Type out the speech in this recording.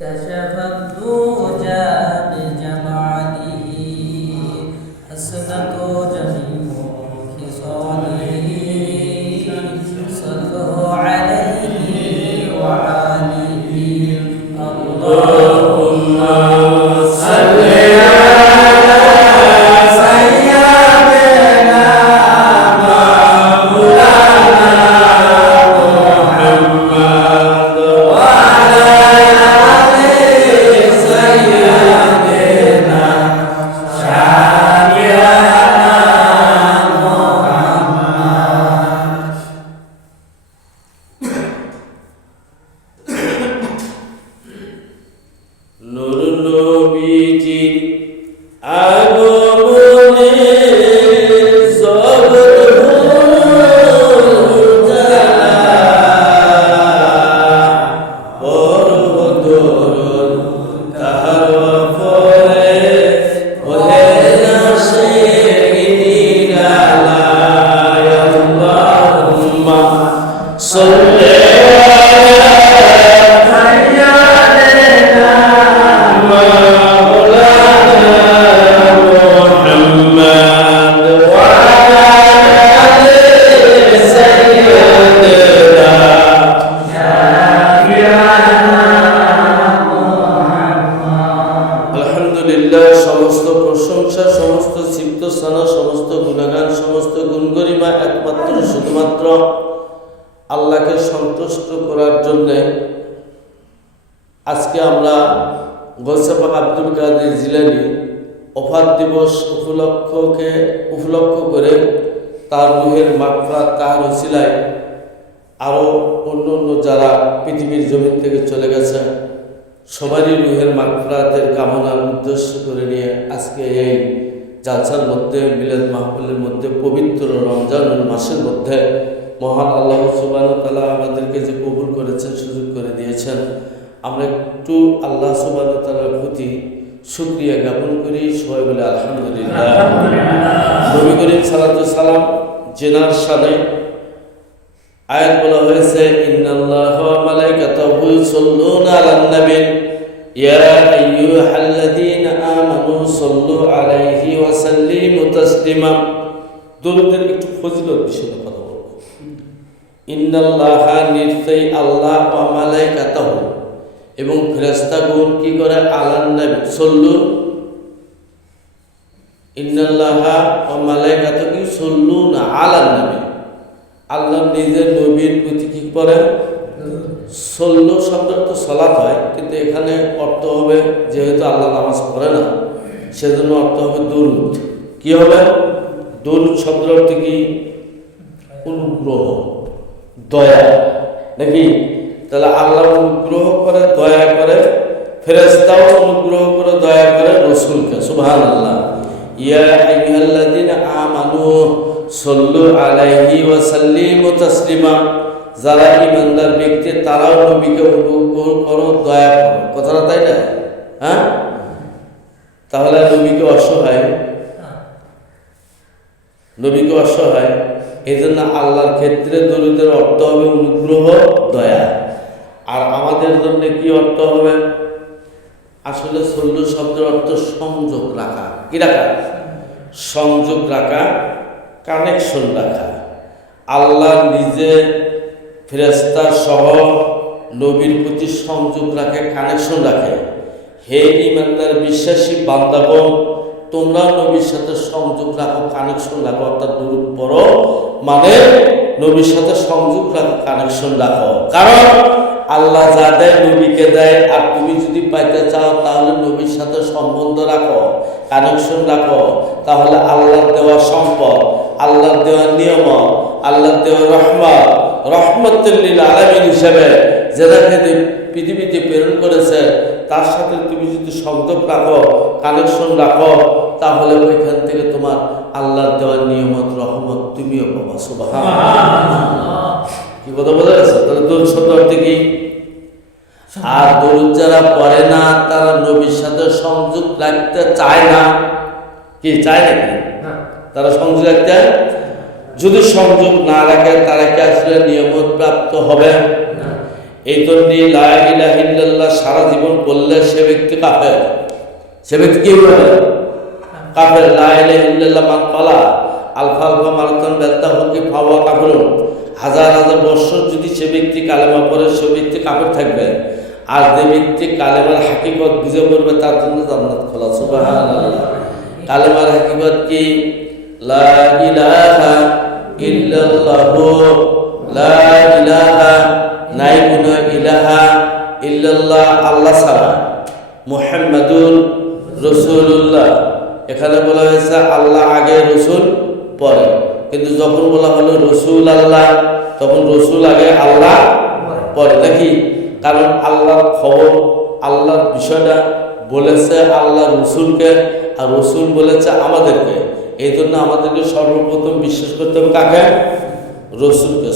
كشف الدجى আলহামদুলিল্লাহ, সমস্ত প্রশংসা, সমস্ত সিদ্ধ সানা সমস্ত গুণগান, সমস্ত গুণগরিমা একমাত্র, শুধুমাত্র আল্লাহকে সন্তুষ্ট করার জন্যে আজকে আমরা গোলসাপাক আব্দুল কাদের জিলানি অফার দিবস উপলক্ষকে উপলক্ষ করে তার রুহের মাত্রা তার ওসিলায় আরও অন্য অন্য যারা পৃথিবীর জমিন থেকে চলে গেছে সবারই রুহের মাকফরাতের কামনার উদ্দেশ্য করে নিয়ে আজকে এই জালসার মধ্যে মিলাদ মাহফিলের মধ্যে পবিত্র রমজানুল মাসের মধ্যে মহান আল্লাহ সুবাহ তালা আমাদেরকে যে কবুল করেছেন সুযোগ করে দিয়েছেন। আমরা একটু আল্লাহ সুবাহ তালার প্রতি শুক্রিয়া জ্ঞাপন করি। সবাই বলে আলহামদুলিল্লাহ। নবী করিম সালাম জেনার সালে আয়াত বলা হয়েছে, ইন্নাল্লাহ ওয়া মালাইকাতাহু ইউসাল্লুনা আলান নবী। ইয়া আইয়ুহাল্লাযীনা আমানু সাল্লু আলাইহি ওয়া সাল্লিমু তাসলিমা। দরুদের একটু ফজিলত বিষয়ে কথা বলব। ইন্নাল্লাহ নিশ্চয়ই আল্লাহ ওয়া মালাইকাতাহু। এবং ফেরেশতাগণ কি করে? আলান নবী। সাল্লু। ইন্নাল্লাহ ওয়া মালাইকাতাহু ইউসাল্লুনা আলান নবী। আল্লাহ নিজের নবীর প্রতি কি করে সল্ল শব্দ তো সলাত হয়, কিন্তু এখানে অর্থ হবে যেহেতু আল্লাহ নামাজ পড়ে না, সেজন্য অর্থ হবে দুরুদ। কি হবে? দুরুদ শব্দ অর্থ কি? অনুগ্রহ, দয়া। নাকি? তাহলে আল্লাহ অনুগ্রহ করে, দয়া করে ফেরেস্তাও অনুগ্রহ করে, দয়া করে রসুলকে। সুবহান আল্লাহ ইয়া আমানু সল্লু আলাইহি ওয়া সাল্লিমু তাসলিমা। যারা ইমানদার ব্যক্তি, তারাও নবীকে অনুগ্রহ করো, দয়া করো। কথাটা তাই না? হ্যাঁ? তাহলে নবীকে অসহায়। নবীকে অসহায়। এই জন্য আল্লাহর ক্ষেত্রে দরিদ্রের অর্থ হবে অনুগ্রহ, দয়া। আর আমাদের জন্য কি অর্থ হবে? আসলে সল্লু শব্দের অর্থ সংযোগ রাখা। কি রাখা? সংযোগ রাখা। কানেকশন রাখা। আল্লাহ নিজে ফেরেস্তা সহ নবীর প্রতি সংযোগ রাখে কানেকশন রাখে। হে ইমানদার বিশ্বাসী বান্দাগণ, তোমরা নবীর সাথে সংযোগ রাখো কানেকশন রাখো, অর্থাৎ দূর পড়ো মানে নবীর সাথে সংযোগ রাখো কানেকশন রাখো। কারণ আল্লাহ যা দেয় নবীকে দেয়, আর তুমি যদি পাইতে চাও, তাহলে নবীর সাথে সম্বন্ধ রাখো কানেকশন রাখো, তাহলে আল্লাহর দেওয়া সম্পদ। আল্লাহর দেওয়ার নিয়ম আল্লাহর দেওয়ার রহমত রহমতুল্লিল আলমিন হিসেবে যেটাকে পৃথিবীতে প্রেরণ করেছে, তার সাথে তুমি যদি সংযোগ রাখো কানেকশন রাখো, তাহলে ওইখান থেকে তোমার আল্লাহর দেওয়ার নিয়মত, রহমত তুমিও পাবা কি কথা বোঝা গেছে? তাহলে দোল শব্দ কি? আর দরুদ যারা পড়ে না, তারা নবীর সাথে সংযোগ রাখতে চায় না। কি, চায় নাকি? তারা সংযোগ রাখতে যদি সংযোগ না রাখে, তারা কি আসলে নিয়মত প্রাপ্ত হবে? এই জন্য ইলাহিল্লাহ সারা জীবন করলে সে ব্যক্তি কাফের। সে ব্যক্তি কি বলে? কাফের। লা ইলাহা ইল্লাল্লাহ মান ক্বালা, আলফা আলফা মারাতন বেলতা হুকি ফাওয়া কাফেরুন। হাজার হাজার বছর যদি সে ব্যক্তি কালেমা পড়ে, সে ব্যক্তি কাফের থাকবে। আর যে ব্যক্তি কালেমার হাকিকত বুঝে পড়বে তার জন্য জান্নাত খোলা। সুবহানাল্লাহ। কালেমার হাকিকত কি? লা ইলাহা ইল্লাল্লাহু, লা ইলাহা নাই কোনো ইলাহা ইল্লাল্লাহ, আল্লাহ ছাড়া মুহাম্মাদুর রসুল্লাহ এখানে বলা হয়েছে আল্লাহ আগে, রসুল পরে। কিন্তু যখন বলা হলো রসুল আল্লাহ, তখন রসুল আগে, আল্লাহ পরে। নাকি? কারণ আল্লাহর খবর, আল্লাহর বিষয়টা বলেছে আল্লাহ রসুলকে, আর রসুল বলেছে আমাদেরকে। এই জন্য আমাদেরকে সর্বপ্রথম বিশ্বাস করতে হবে কাকে? রসুলকে।